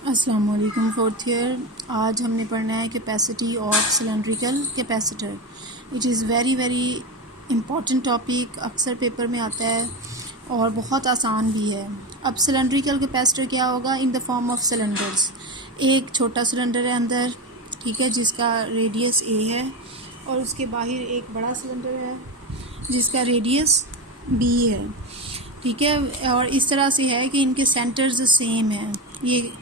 अस्सलाम वालेकुम। Fourth year. आज हमने पढ़ना है capacity of cylindrical capacitor. It is very important topic, अक्सर पेपर में आता है और बहुत आसान भी है। अब सिलेंड्रिकल कैपेसिटर क्या होगा? इन द फॉर्म ऑफ सिलेंडर्स। एक छोटा सिलेंडर है अंदर, ठीक है, जिसका रेडियस ए है, और उसके बाहर एक बड़ा सिलेंडर है जिसका रेडियस बी है, ठीक है। और इस तरह से है कि इनके सेंटर्स सेम हैं। ये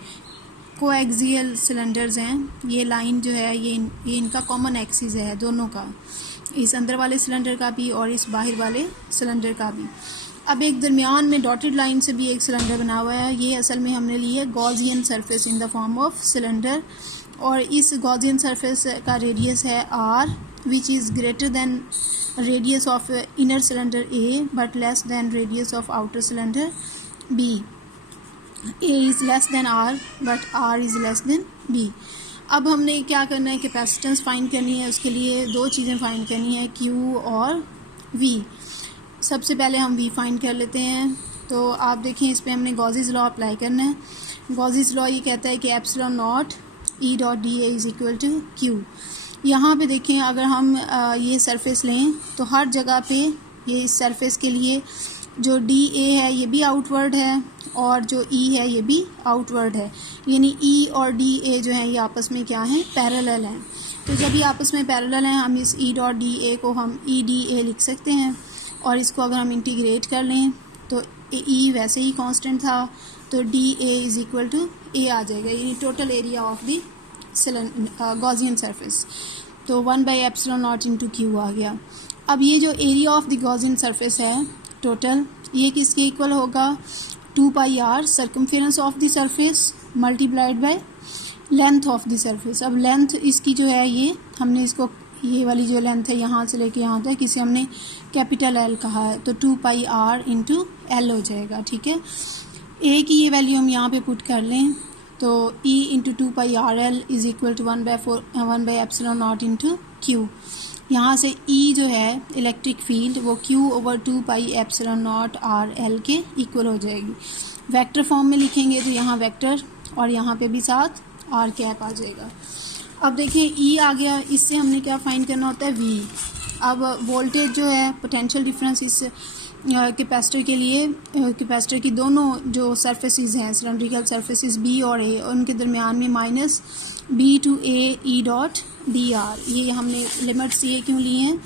कोएक्सियल सिलेंडर्स हैं। ये लाइन जो है ये इनका कॉमन एक्सिस है दोनों का, इस अंदर वाले सिलेंडर का भी और इस बाहर वाले सिलेंडर का भी। अब एक दरमियान में डॉटेड लाइन से भी एक सिलेंडर बना हुआ है। ये असल में हमने ली है Gaussian surface in the form of cylinder, और इस गॉसियन सरफेस का रेडियस है R, which is greater than radius of inner cylinder A but less than radius of outer cylinder B. A is less than R but R is less than B। अब हमने क्या करना है? Capacitance find करनी है। उसके लिए दो चीज़ें फाइंड करनी है, Q और V। सबसे पहले हम V फाइंड कर लेते हैं। तो आप देखें, इस पर हमने गॉसिस लॉ अप्लाई करना है। गॉसिस लॉ ये कहता है कि epsilon naught E dot D A is equal to Q। यहाँ पे देखें, अगर हम ये सरफेस लें तो हर जगह पे ये इस सरफेस के लिए जो डी ए है ये भी आउटवर्ड है और जो ई है ये भी आउटवर्ड है, यानी ई और डी ए जो है ये आपस में क्या हैं? पैरेलल हैं। तो जब ये आपस में पैरेलल हैं, हम इस ई डॉट डी ए को हम ई डी ए लिख सकते हैं, और इसको अगर हम इंटीग्रेट कर लें तो ई वैसे ही कांस्टेंट था, तो D A is equal to A आ जाएगा, यानी total area of the Gaussian surface. तो 1/एप्सिलॉन नॉट इंटू क्यू आ गया। अब ये जो area of the Gaussian surface है टोटल, ये किसके इक्वल होगा? 2πr circumference of the surface multiplied by length of the surface. अब लेंथ इसकी जो है ये हमने इसको, ये वाली जो लेंथ है यहाँ से लेके यहाँ तक, इसे हमने कैपिटल एल कहा है, तो 2πr इंटू एल हो जाएगा, ठीक है। ए की ये वैल्यू हम यहाँ पे पुट कर लें तो E into 2πrl is equal to 1/एप्सिलॉन नॉट इंटू क्यू। यहाँ से E जो है इलेक्ट्रिक फील्ड वो Q over 2π epsilon naught RL के इक्वल हो जाएगी। वेक्टर फॉर्म में लिखेंगे तो यहाँ वेक्टर और यहाँ पे भी साथ R कैप आ जाएगा। अब देखिए E आ गया, इससे हमने क्या फाइंड करना होता है? V। अब वोल्टेज जो है, पोटेंशियल डिफरेंस इस कैपेसिटर के लिए, कैपेसिटर की दोनों जो सरफेसेस हैं सिलेंड्रिकल सरफेसेस B और A, उनके दरमियान में minus B to A E dot D R. ये हमने लिमिट्स ये क्यों ली हैं?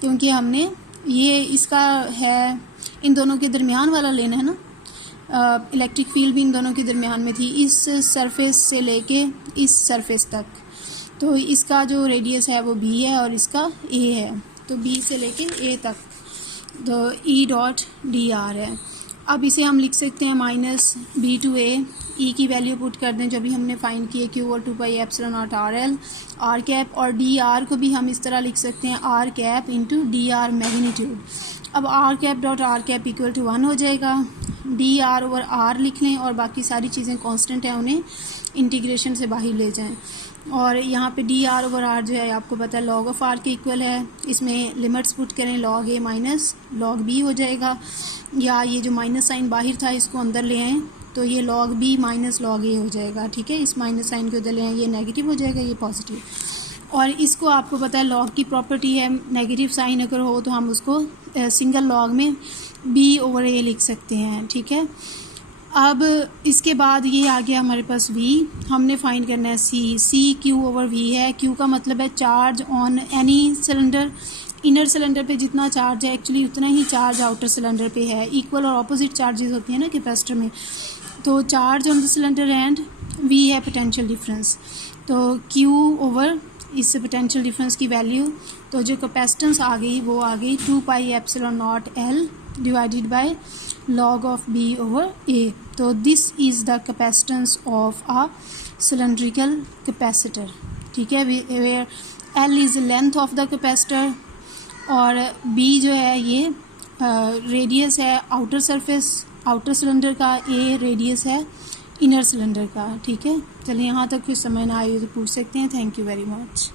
क्योंकि हमने ये इसका है, इन दोनों के दरमियान वाला लेना है ना। इलेक्ट्रिक फील्ड भी इन दोनों के दरमियान में थी, इस सरफेस से लेके इस सरफेस तक। तो इसका जो रेडियस है वो B है और इसका A है, तो B से लेके A तक तो E डॉट डी आर है। अब इसे हम लिख सकते हैं minus B to A। E की वैल्यू पुट कर दें जो भी हमने फाइंड किए, Q और 2π epsilon naught RL R cap, और डी आर को भी हम इस तरह लिख सकते हैं R cap into D R magnitude. अब R cap dot R cap equal to 1 हो जाएगा। डी आर ओवर R लिख लें और बाकी सारी चीज़ें कांस्टेंट हैं, उन्हें इंटीग्रेशन से बाहर ले जाएं। और यहाँ पे डी आर ओवर आर जो है आपको पता है लॉग ऑफ आर के इक्वल है। इसमें लिमिट्स पुट करें, लॉग ए माइनस लॉग बी हो जाएगा, या ये जो माइनस साइन बाहर था इसको अंदर ले आएँ तो ये लॉग बी माइनस लॉग ए हो जाएगा, ठीक है। इस माइनस साइन को उधर ले आएँ, ये नेगेटिव हो जाएगा, ये पॉजिटिव। और इसको आपको पता है लॉग की प्रॉपर्टी है, नेगेटिव साइन अगर हो तो हम उसको सिंगल लॉग में बी ओवर ए लिख सकते हैं, ठीक है। अब इसके बाद ये आ गया हमारे पास V। हमने फाइंड करना है C Q ओवर V है। Q का मतलब है charge on any cylinder. Inner cylinder पे जितना चार्ज है एक्चुअली उतना ही चार्ज आउटर सिलेंडर पे है। इक्वल और ऑपोजिट चार्जेस होती हैं ना कैपेसिटर में, तो charge on the cylinder and V है पोटेंशियल डिफरेंस। तो Q ओवर इस पोटेंशियल डिफरेंस की वैल्यू, तो जो कैपेसिटेंस आ गई वो आ गई 2π epsilon naught L divided by log of B over A। तो this is the capacitance of a cylindrical capacitor, ठीक है। Where L is length of the capacitor और B जो है ये रेडियस है आउटर सरफेस, आउटर सिलेंडर का, A radius है इनर सिलेंडर का, ठीक है। चलिए यहाँ तक फिर समझ ना आई तो पूछ सकते हैं। Thank you very much.